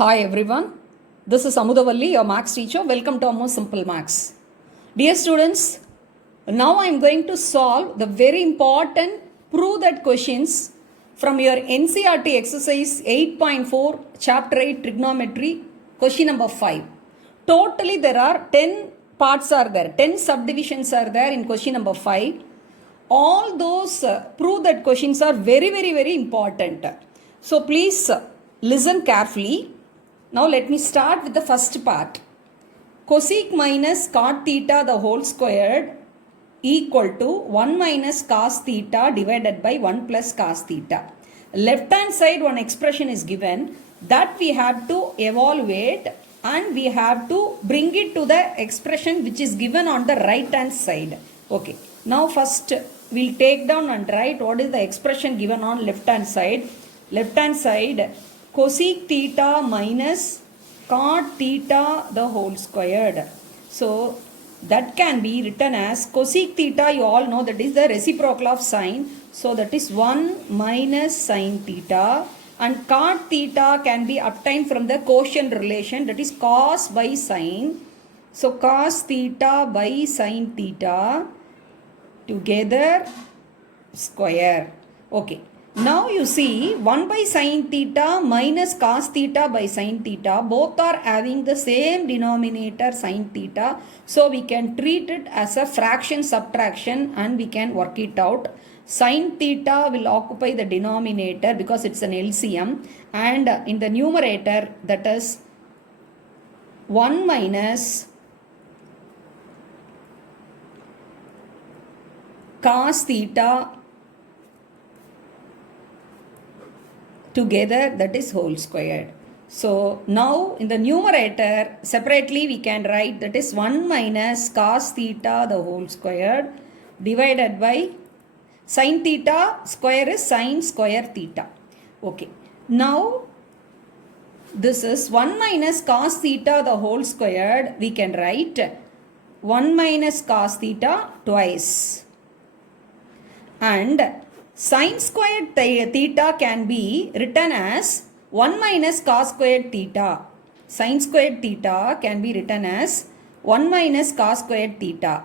Hi everyone, this is Amuthavalli, your Maths teacher. Welcome to Ammu Simple Maths. Dear students, now I am going to solve the very important prove that questions from your NCERT exercise 8.4 chapter 8 Trigonometry question number 5. Totally there are 10 parts are there, 10 subdivisions are there in question number 5. All those prove that questions are very important. So please listen carefully. Now let me start with the first part. Cosec minus cot theta the whole squared equal to 1 minus cos theta divided by 1 plus cos theta. Left hand side one expression is given that we have to evaluate and we have to bring it to the expression which is given on the right hand side. Okay. Now first we'll take down and write what is the expression given on left hand side. Left hand side cosec theta minus cot theta the whole squared. So that can be written as cosec theta, you all know that is the reciprocal of sine. So that is 1 minus sine theta, and cot theta can be obtained from the quotient relation, that is cos by sine. So cos theta by sine theta together square. Okay. Now you see 1 by sine theta minus cos theta by sine theta, both are having the same denominator sine theta. So we can treat it as a fraction subtraction and we can work it out. Sine theta will occupy the denominator because it's an LCM, and in the numerator that is 1 minus cos theta together, that is whole squared. So now in the numerator separately we can write that is 1 minus cos theta the whole squared divided by sin theta square is sin square theta. Okay. Now this is 1 minus cos theta the whole squared, we can write 1 minus cos theta twice, and sin squared theta can be written as 1 minus cos squared theta. Sin squared theta can be written as 1 minus cos squared theta.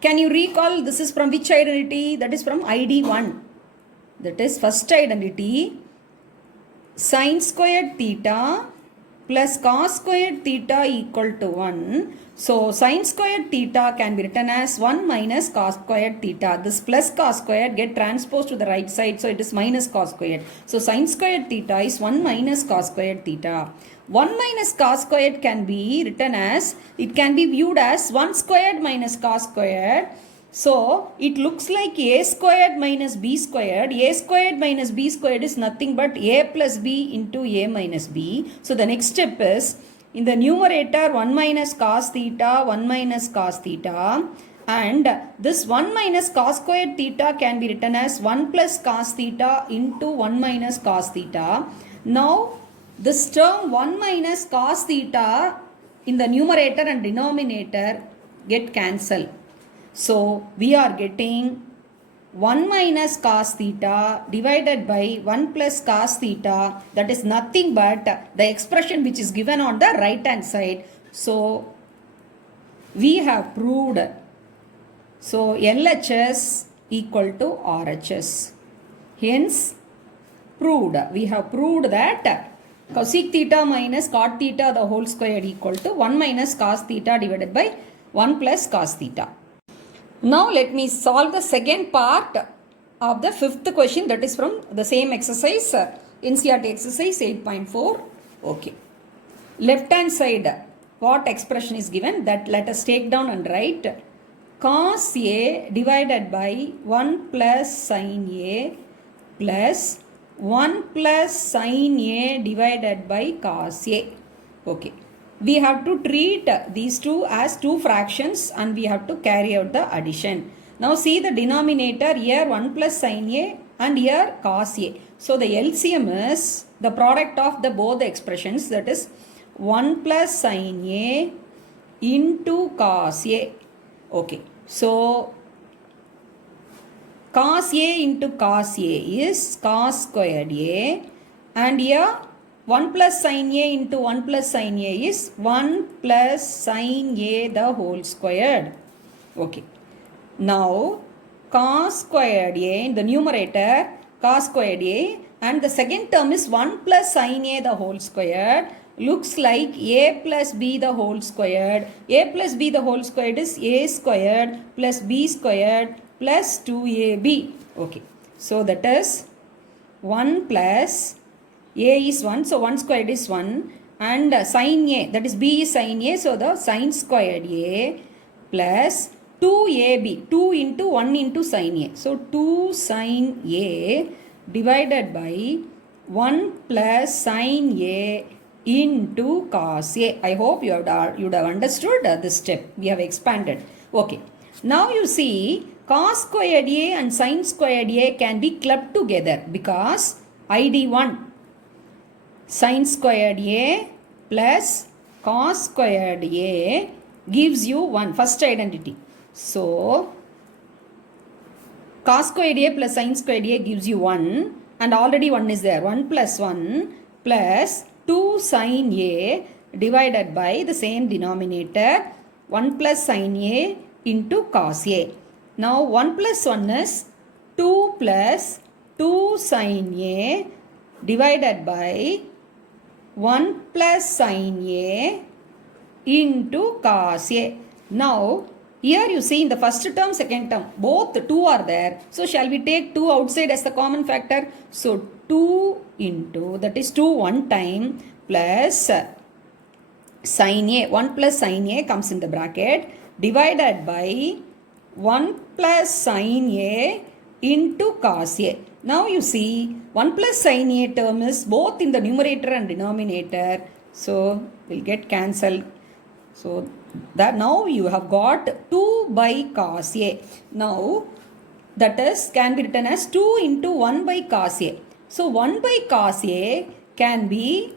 Can you recall this is from which identity? That is from ID1. That is first identity. Sin squared theta plus cos squared theta equal to 1. So sin squared theta can be written as 1 minus cos squared theta. This plus cos squared get transposed to the right side, so it is minus cos squared. So sin squared theta is 1 minus cos squared theta. 1 minus cos squared can be written as, it can be viewed as 1 squared minus cos squared. So it looks like a squared minus b squared. A squared minus b squared is nothing but a plus b into a minus b. So the next step is, in the numerator 1 minus cos theta, 1 minus cos theta, and this 1 minus cos squared theta can be written as 1 plus cos theta into 1 minus cos theta. Now this term 1 minus cos theta in the numerator and denominator get cancelled. So we are getting 1 minus cos theta divided by 1 plus cos theta, that is nothing but the expression which is given on the right hand side. So we have proved, so LHS equal to RHS. Hence proved, we have proved that cosec theta minus cot theta the whole square equal to 1 minus cos theta divided by 1 plus cos theta. Now let me solve the second part of the fifth question, that is from the same exercise, NCERT exercise 8.4. Okay. Left hand side, what expression is given, that let us take down and write cos A divided by 1 plus sin A plus 1 plus sin A divided by cos A. Okay. We have to treat these two as two fractions and we have to carry out the addition. Now see the denominator here 1 plus sin A and here cos A. So the LCM is the product of the both the expressions, that is 1 plus sin A into cos A. Okay. So cos A into cos A is cos squared A, and here 1 plus sin A into 1 plus sin A is 1 plus sin A the whole squared. Okay. Now, cos squared A in the numerator, cos squared A, and the second term is 1 plus sin A the whole squared, looks like A plus B the whole squared. A plus B the whole squared is A squared plus B squared plus 2AB. Okay. So that is 1 plus A is 1, so 1 squared is 1, and sin A, that is B is sin A, so the sin squared A plus 2AB, 2 into 1 into sin A. So 2 sin A divided by 1 plus sin A into cos A. I hope you have understood this step. We have expanded. Okay. Now you see cos squared A and sin squared A can be clubbed together because ID1 sin squared A plus cos squared A gives you 1, first identity. So, cos squared A plus sin squared A gives you 1, and already 1 is there. 1 plus 1 plus 2 sin A divided by the same denominator, 1 plus sin A into cos A. Now, 1 plus 1 is 2 plus 2 sin A divided by 1 plus sin A into cos A. Now, here you see in the first term, second term, both 2 are there. So, shall we take 2 outside as the common factor? So, 2 into, that is 2 one time, plus sin A, 1 plus sin A comes in the bracket, divided by 1 plus sin A into cos A. Now you see 1 plus sin A term is both in the numerator and denominator. So will get cancelled. So that now you have got 2 by cos A. Now that is can be written as 2 into 1 by cos A. So 1 by cos A can be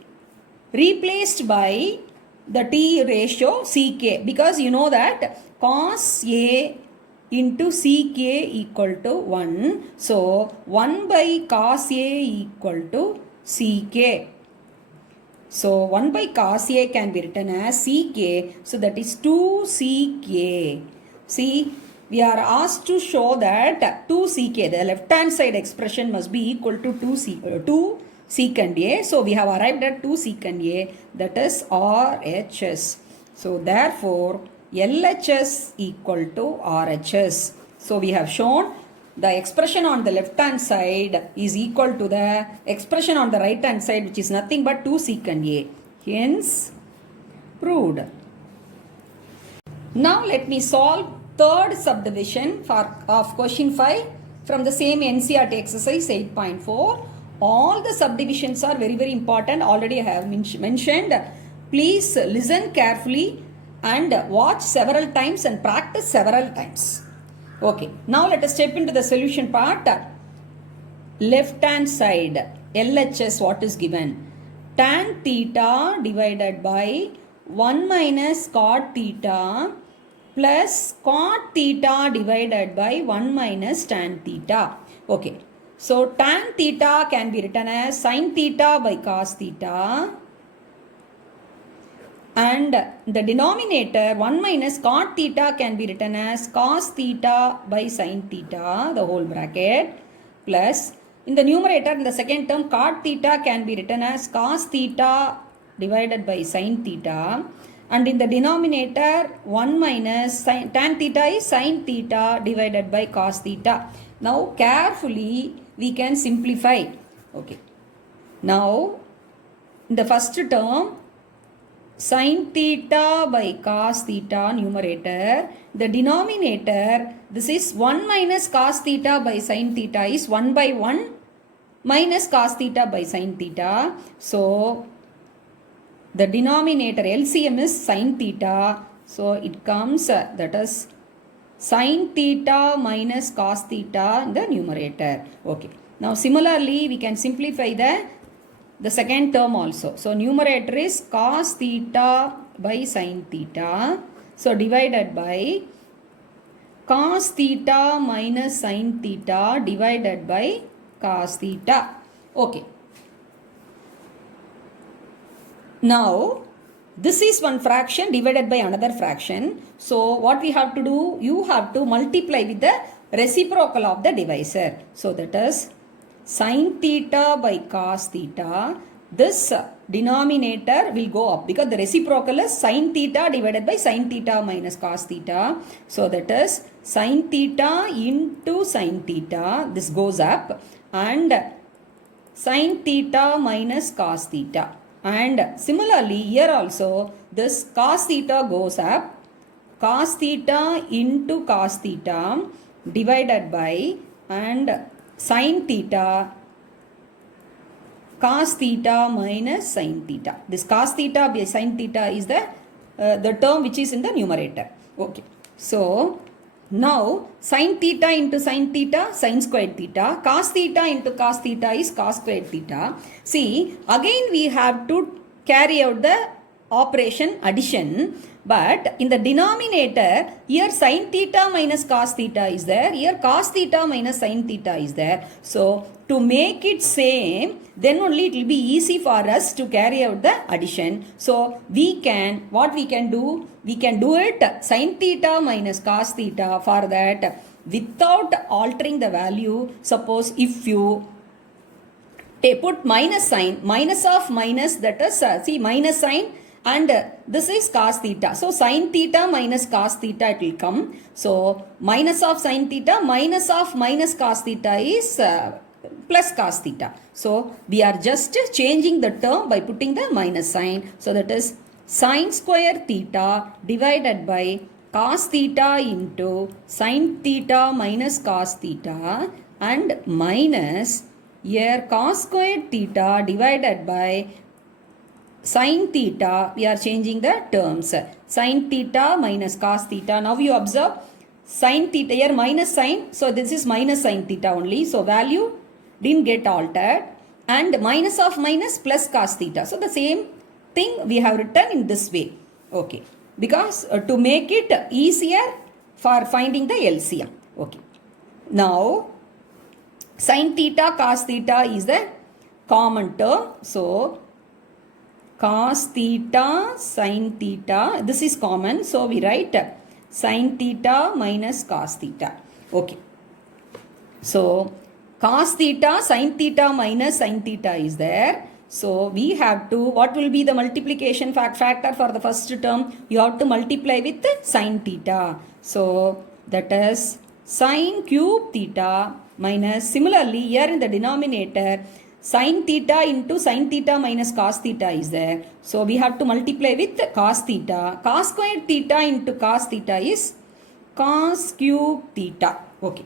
replaced by the T ratio Ck, because you know that cos A into Ck equal to 1. So 1 by cos A equal to Ck. So 1 by cos A can be written as Ck. So that is 2Ck. See, we are asked to show that 2Ck, the left hand side expression must be equal to 2 secant A. So we have arrived at 2 secant A, that is RHS. So therefore LHS equal to RHS. So we have shown the expression on the left hand side is equal to the expression on the right hand side, which is nothing but 2 secant A. Hence proved. Now let me solve third subdivision of question 5 from the same NCERT exercise 8.4. All the subdivisions are very, very important. Already I have mentioned. Please listen carefully and watch several times and practice several times. Okay, now let us step into the solution part. Left hand side, LHS, what is given? Tan theta divided by 1 minus cot theta plus cot theta divided by 1 minus tan theta. Okay, so tan theta can be written as sin theta by cos theta, and the denominator 1 minus cot theta can be written as cos theta by sin theta, the whole bracket, plus in the numerator in the second term cot theta can be written as cos theta divided by sin theta, and in the denominator 1 minus tan theta is sin theta divided by cos theta. Now carefully we can simplify. Okay, now in the first term sin theta by cos theta numerator, the denominator, this is 1 minus cos theta by sin theta is 1 by 1 minus cos theta by sin theta. So the denominator LCM is sin theta. So it comes that is sin theta minus cos theta in the numerator. Okay. Now similarly we can simplify the second term also. So numerator is cos theta by sin theta. So divided by cos theta minus sin theta divided by cos theta. Okay. Now, this is one fraction divided by another fraction. So, what we have to do? You have to multiply with the reciprocal of the divisor. So, that is sin theta by cos theta. This denominator will go up because the reciprocal is sin theta divided by sin theta minus cos theta. So, that is sin theta into sin theta. This goes up, and sin theta minus cos theta. And similarly, here also this cos theta goes up, cos theta into cos theta divided by, and sin theta cos theta minus sin theta. This cos theta by sin theta is the term which is in the numerator. Okay. So, now sin theta into sin theta, sin squared theta, cos theta into cos theta is cos squared theta. See, again we have to carry out the operation addition, but in the denominator, here sin theta minus cos theta is there, here cos theta minus sin theta is there. So, to make it same, then only it will be easy for us to carry out the addition. So, what we can do it sin theta minus cos theta. For that, without altering the value, suppose if you put minus sign, minus of minus, that is, see minus sign, and this is cos theta. So, sin theta minus cos theta it will come. So, minus of sin theta minus of minus cos theta is plus cos theta. So, we are just changing the term by putting the minus sign. So, that is sin square theta divided by cos theta into sin theta minus cos theta, and minus here cos squared theta divided by sin theta. We are changing the terms. Sin theta minus cos theta. Now you observe sin theta here minus sin. So this is minus sin theta only. So value didn't get altered, and minus of minus plus cos theta. So the same thing we have written in this way. Okay. Because to make it easier for finding the LCM. Okay. Now sin theta cos theta is the common term. So cos theta sin theta, this is common. So we write sin theta minus cos theta. Okay. So cos theta sin theta minus sin theta is there. So we have to, what will be the multiplication factor for the first term? You have to multiply with sin theta. So that is sin cube theta minus, similarly here in the denominator, sin theta into sin theta minus cos theta is there. So we have to multiply with cos theta. Cos squared theta into cos theta is cos cube theta. Okay.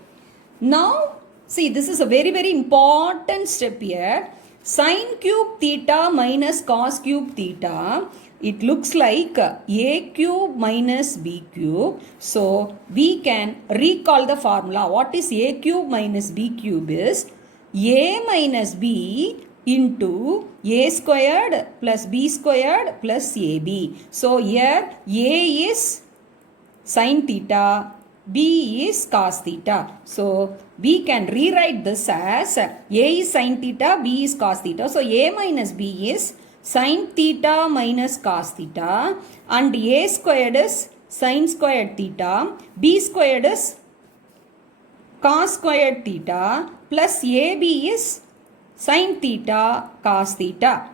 Now see, this is a very, very important step here. Sin cube theta minus cos cube theta, it looks like a cube minus b cube. So we can recall the formula. What is a cube minus b cube is a minus b into a squared plus b squared plus ab. So here a is sin theta, b is cos theta. So we can rewrite this as a is sin theta, b is cos theta. So a minus b is sin theta minus cos theta, and a squared is sin squared theta, b squared is cos squared theta, plus ab is sin theta cos theta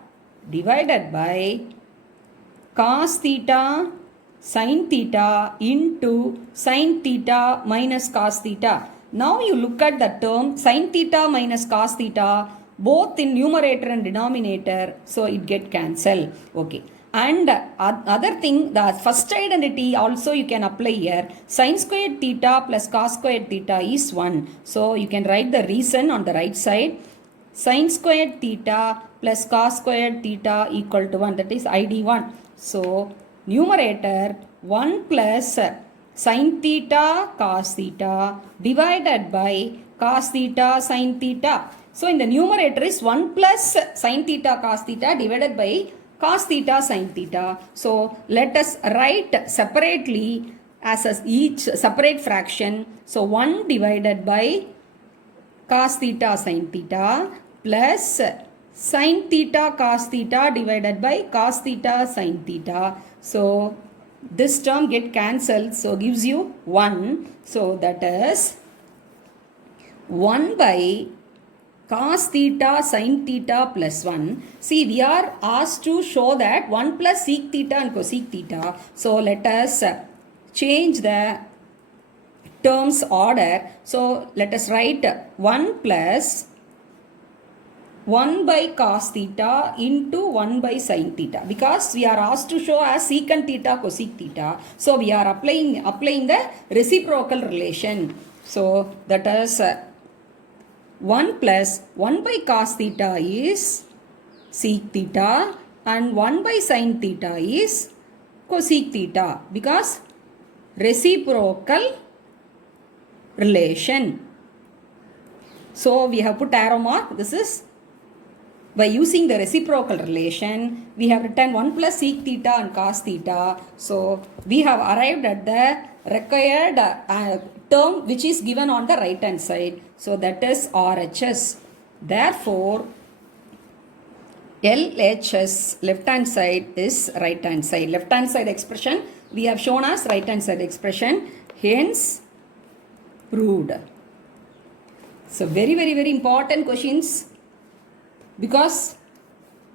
divided by cos theta sin theta into sin theta minus cos theta. Now you look at the term sin theta minus cos theta, both in numerator and denominator, so it get cancelled. Okay. And other thing, the first identity also you can apply here. Sin squared theta plus cos squared theta is 1. So you can write the reason on the right side. Sin squared theta plus cos squared theta equal to 1. That is ID1. So numerator 1 plus sin theta cos theta divided by cos theta sin theta. So in the numerator is 1 plus sin theta cos theta divided by cos theta sin theta. So let us write separately as each separate fraction. So 1 divided by cos theta sin theta plus sin theta cos theta divided by cos theta sin theta. So this term get cancelled, so gives you 1. So that is 1 by cos theta sin theta plus 1. See, we are asked to show that 1 plus sec theta and cosec theta. So let us change the terms order. So let us write 1 plus 1 by cos theta into 1 by sin theta, because we are asked to show as secant theta cosec theta. So we are applying the reciprocal relation. So that is 1 plus 1 by cos theta is sec theta and 1 by sin theta is cosec theta, because reciprocal relation. So we have put arrow mark. This is by using the reciprocal relation. We have written 1 plus sec theta and cos theta. So we have arrived at the required term which is given on the right hand side. So that is RHS. Therefore LHS, left hand side, is right hand side. Left hand side expression we have shown as right hand side expression. Hence proved. So very important questions, because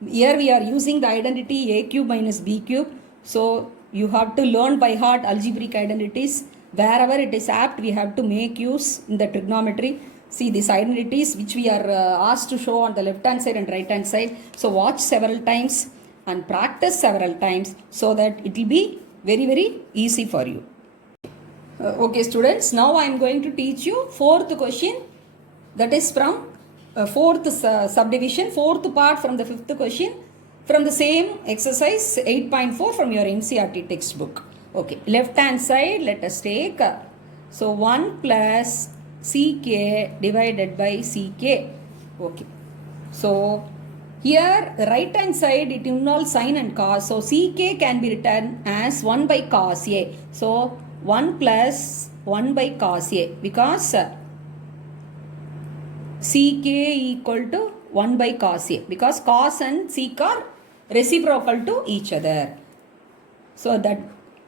here we are using the identity a cube minus b cube. So you have to learn by heart algebraic identities. Wherever it is apt, we have to make use in the trigonometry. See these identities which we are asked to show on the left hand side and right hand side. So watch several times and practice several times so that it will be very easy for you. Okay students, now I am going to teach you fourth question, that is from fourth subdivision, fourth part from the fifth question, from the same exercise 8.4 from your NCERT textbook. Okay, left hand side let us take, so 1 plus ck divided by ck. Okay, so here the right hand side it involves sine and cos, so ck can be written as 1 by cos a. So 1 plus 1 by cos a, because ck equal to 1 by cos a, because cos and sec are reciprocal to each other. So that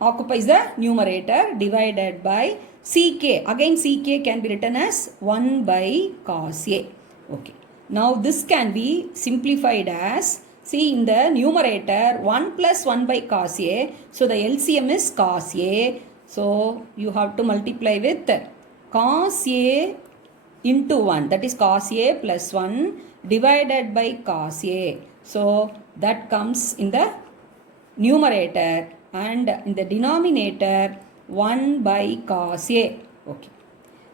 occupies the numerator, divided by ck. Again ck can be written as 1 by cos a. Okay. Now this can be simplified as, see in the numerator 1 plus 1 by cos a. So the LCM is cos a. So you have to multiply with cos a into 1, that is cos a plus 1 divided by cos a. So that comes in the numerator, and in the denominator 1 by cos a. Okay.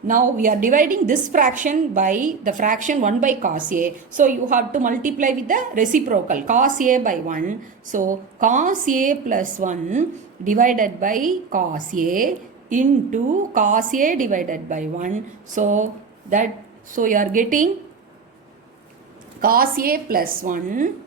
Now we are dividing this fraction by the fraction 1 by cos a. So you have to multiply with the reciprocal, cos a by 1. So cos a plus 1 divided by cos a into cos a divided by 1. So you are getting cos a plus 1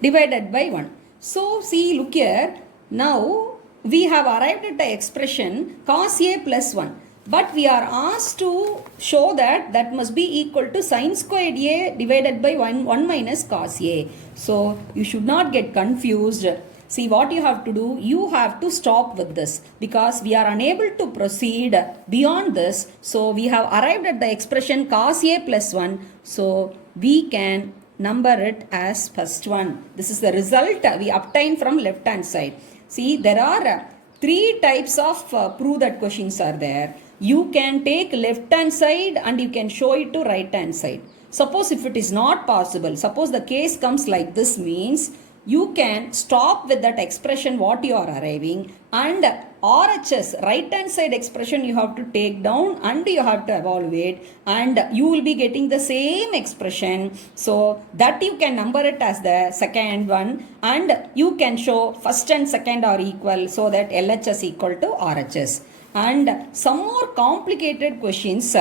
divided by 1. So see, look here, now we have arrived at the expression cos a plus 1. But we are asked to show that must be equal to sin squared a divided by 1 minus cos a. So you should not get confused. See what you have to do, you have to stop with this, because we are unable to proceed beyond this. So we have arrived at the expression cos a plus 1. So we can number it as first one. This is the result we obtain from left hand side. See, there are three types of prove that questions are there. You can take left hand side and you can show it to right hand side. Suppose if it is not possible, suppose the case comes like this, means you can stop with that expression what you are arriving, and RHS, right hand side expression, you have to take down and you have to evaluate, and you will be getting the same expression. So that you can number it as the second one, and you can show first and second are equal, so that LHS equal to RHS. And some more complicated questions,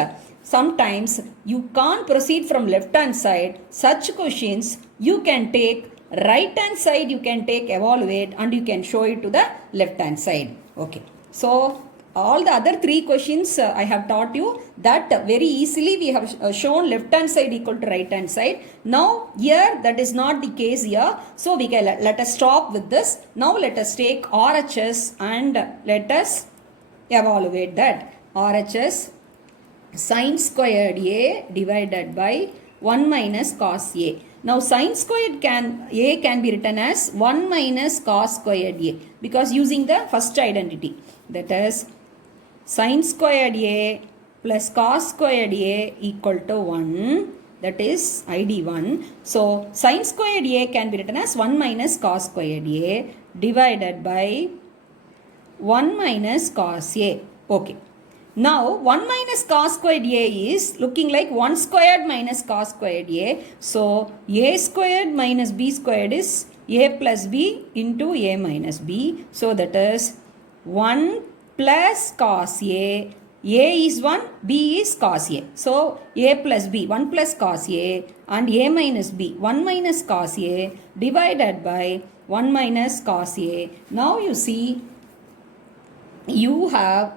sometimes you can't proceed from left hand side. Such questions you can take right hand side, you can take evaluate, and you can show it to the left hand side. Okay, so all the other 3 questions I have taught you that very easily we have shown left hand side equal to right hand side. Now here that is not the case here. So we can let us stop with this. Now let us take RHS and let us evaluate that. RHS sin squared A divided by 1 minus cos A. Now sin squared A can be written as 1 minus cos squared A because using the first identity, that is sin squared A plus cos squared A equal to 1, that is ID1. So sin squared A can be written as 1 minus cos squared A divided by 1 minus cos A. Okay. Now 1 minus cos squared A is looking like 1 squared minus cos squared A. So A squared minus B squared is A plus B into A minus B. So that is 1 plus cos A. A is 1, B is cos A. So A plus B, 1 plus cos A, and A minus B, 1 minus cos A divided by 1 minus cos A. Now you see, you have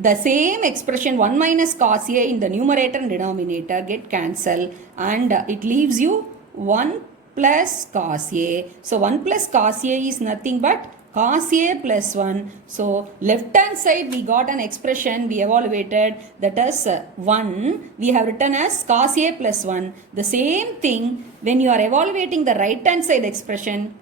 the same expression 1 minus cos A in the numerator and denominator get cancelled, and it leaves you 1 plus cos A. So 1 plus cos A is nothing but cos A plus 1. So left hand side we got an expression we evaluated, that is 1. We have written as cos A plus 1. The same thing when you are evaluating the right hand side expression,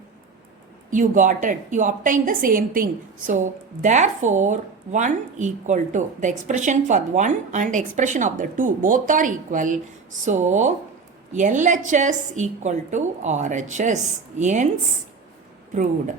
you got it. You obtained the same thing. So therefore 1 equal to the expression for 1 and expression of the 2 both are equal. So LHS equal to RHS. Hence proved.